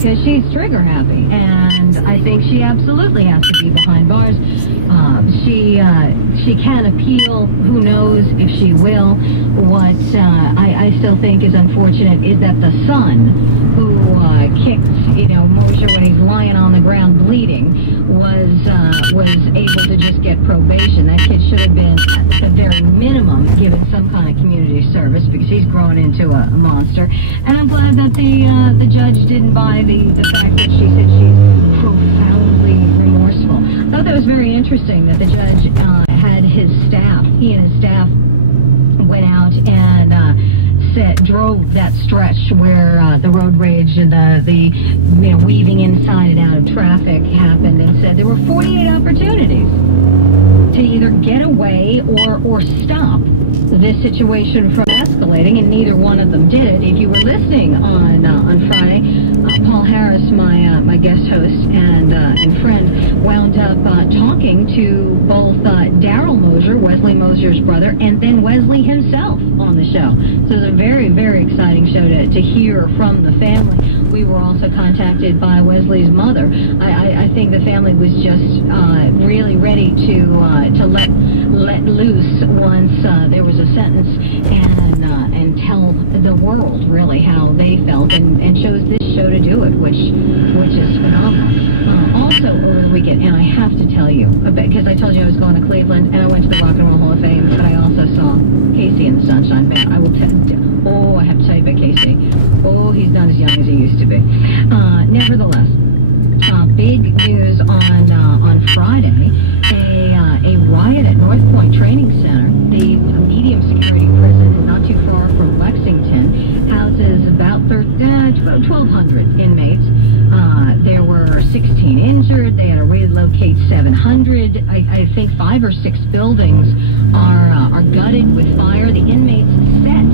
because she's trigger happy, and I think she absolutely has to be behind bars. She can appeal. Who knows if she will? What I still think is unfortunate is that the son, who kicked Mosher when he's lying on the ground bleeding, was able to just get probation. That kid should have been, at the very minimum, given some kind of community service, because he's grown into a monster. And I'm glad that the judge didn't buy the fact that she said she's profoundly remorseful. I thought that was very interesting that the judge had his staff, he and his staff went out and drove that stretch where the road rage and the weaving inside and out of traffic happened, and said there were 48 opportunities to either get away or stop this situation from escalating, and neither one of them did it. If you were listening on Friday, Paul Harris, my guest host and friend, wound up talking to both Daryl Mosher, Wesley Mosher's brother, and then Wesley himself on the show. So it was a very, very exciting show to hear from the family. We were also contacted by Wesley's mother. I think the family was just really ready to let loose once there was a sentence, and tell the world really how they felt, and chose this show to do it, which is phenomenal. Also over the weekend, and I have to tell you, because I told you I was going to Cleveland, and I went to the Rock and Roll Hall of Fame, but I also saw Casey and the Sunshine Band. I will tell you, I have to tell you about Casey. Oh, he's not as young as he used to be. Nevertheless, big news on Friday, a riot at North Point Training Center, the medium security prison not too far from Lexington, houses about 1,200 inmates. There were 16 injured. They had to relocate 700. I think 5 or 6 buildings are gutted with fire. The inmates set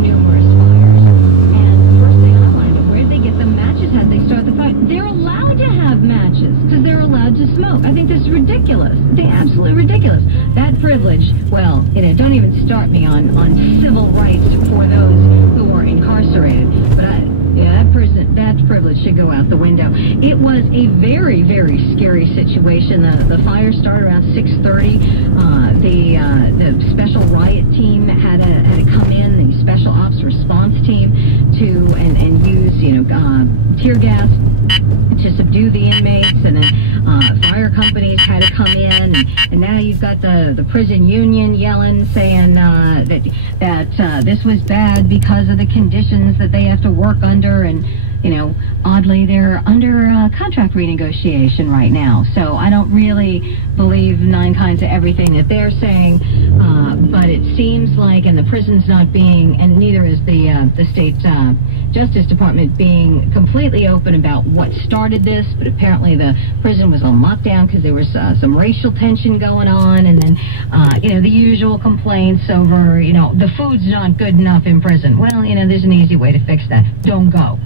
numerous fires. And the first thing I wondered, where'd they get the matches? How'd they start the fire? They're allowed to have matches because they're allowed to smoke. I think this is ridiculous. They're absolutely ridiculous. That privilege, well, don't even start me on civil rights for those who are incarcerated. But that privilege should go out the window. It was a very, very scary situation. The fire started around 6:30. The special riot team had to come in, the special ops response team, and use tear gas to subdue the inmates, and then fire companies had to come in, and now you've got the prison union yelling, saying that this was bad because of the conditions that they have to work under, and oddly, they're under contract renegotiation right now. So I don't really believe 9 kinds of everything that they're saying, but it seems like, and the prison's not being, and neither is the state Justice Department being completely open about what started this, but apparently the prison was on lockdown because there was some racial tension going on, and then, the usual complaints over, the food's not good enough in prison. Well, there's an easy way to fix that. Don't go.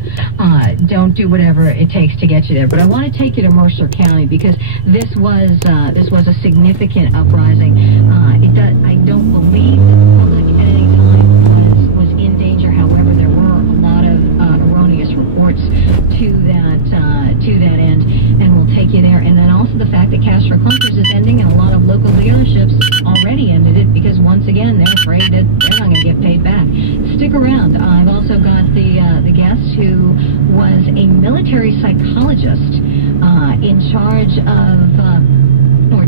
Don't do whatever it takes to get you there. But I want to take you to Mercer County, because this was a significant uprising. I don't believe that the public at any time was in danger. However, there were a lot of erroneous reports to that end, and we'll take you there. And then also the fact that Cash for Clunkers is ending, and a lot of local dealerships already ended it because, once again, they're afraid that they're not going to get paid back. Stick around. I've also got the guest who was a military psychologist in charge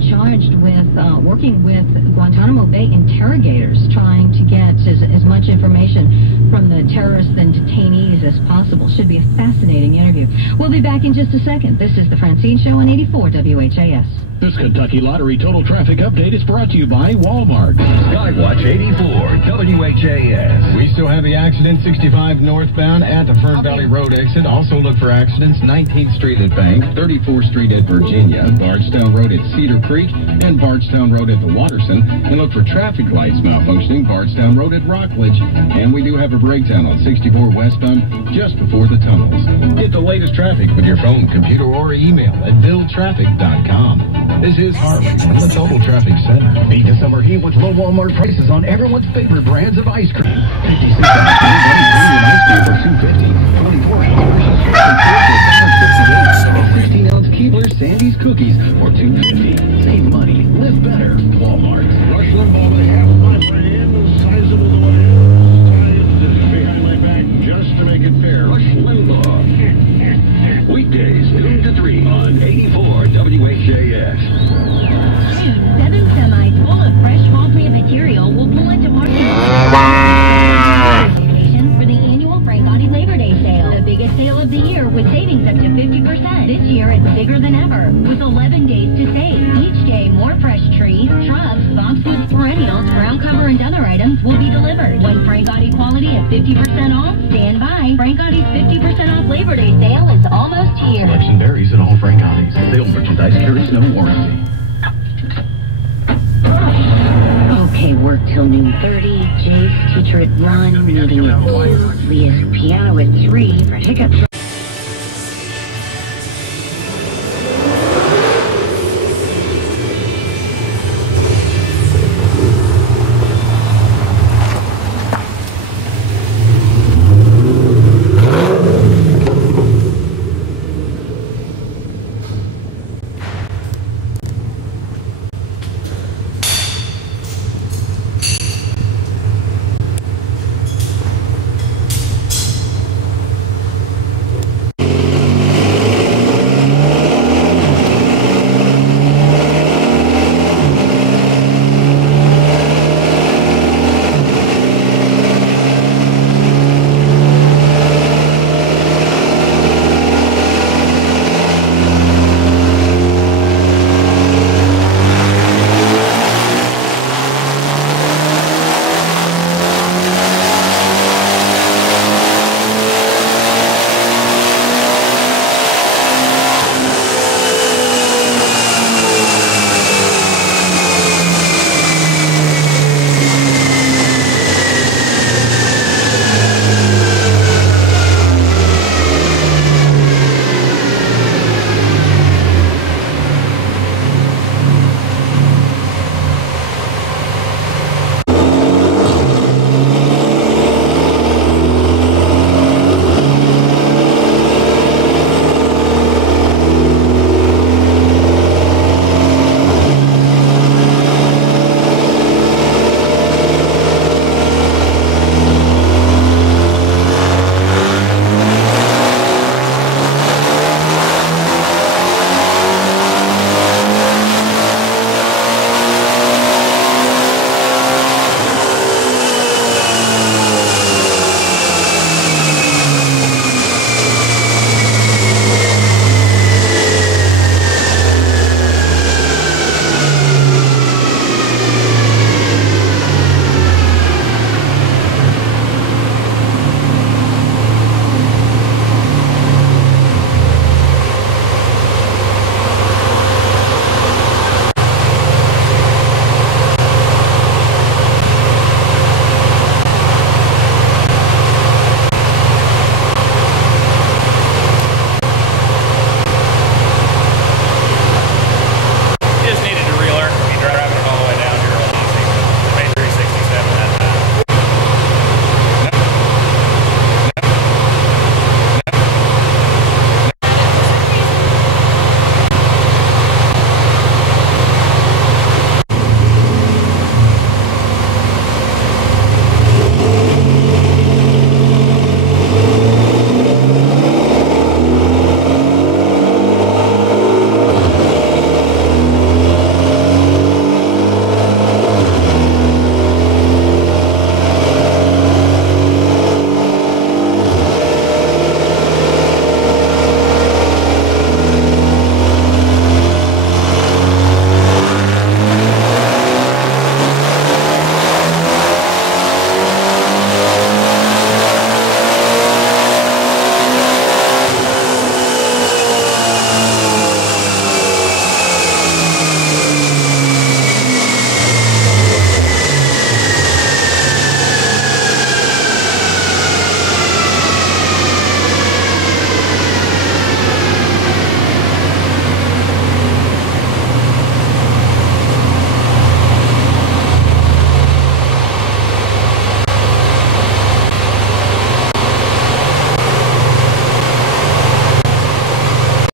charged with working with Guantanamo Bay interrogators, trying to get as much information from the terrorists and detainees as possible. Should be a fascinating interview. We'll be back in just a second. This is the Francine Show on 84 WHAS. This Kentucky Lottery Total Traffic Update is brought to you by Walmart. Skywatch 84 WHAS. We still have the accident 65 northbound at the Fern Valley Road exit. Also look for accidents 19th Street at Bank, 34th Street at Virginia, Bardstown Road at Cedar Creek, and Bardstown Road at the Watterson. And look for traffic lights malfunctioning Bardstown Road at Rockledge. And we do have a breakdown on 64 westbound just before the tunnels. Get the latest traffic with your phone, computer, or email at BillTraffic.com. This is Harley from the Total Traffic Center. Beat the summer heat with low Walmart prices on everyone's favorite brands of ice cream. 56 ounce ice cream for $2.50. 24 ounce Sandy's cookies for $2.50. Save money, live better. Walmart. Rush Limbaugh, they have my brain, sizable the way it is, tied behind my back just to make it fair. Rush Limbaugh. Weekdays, noon to 3 on 84 WHJS. Soon, 7 semis full of fresh poultry material will pull into market for the annual Frank Gotti Labor Day sale. The biggest sale of the year with savings up to 50%. This year it's bigger than ever with 11 days to save. Each day, more fresh trees, shrubs, boxwoods, perennials, ground cover, and other items will be delivered. When Frank Gotti quality at 50% off, stand by. Frank Gotti's 50% off Labor Day sale is almost here. Selection varies at all Frank Gotti's. Sale merchandise carries no warranty. Okay, work till noon 30. Jay's teacher at 1, meeting at 2, Leah's piano at 3, pickup.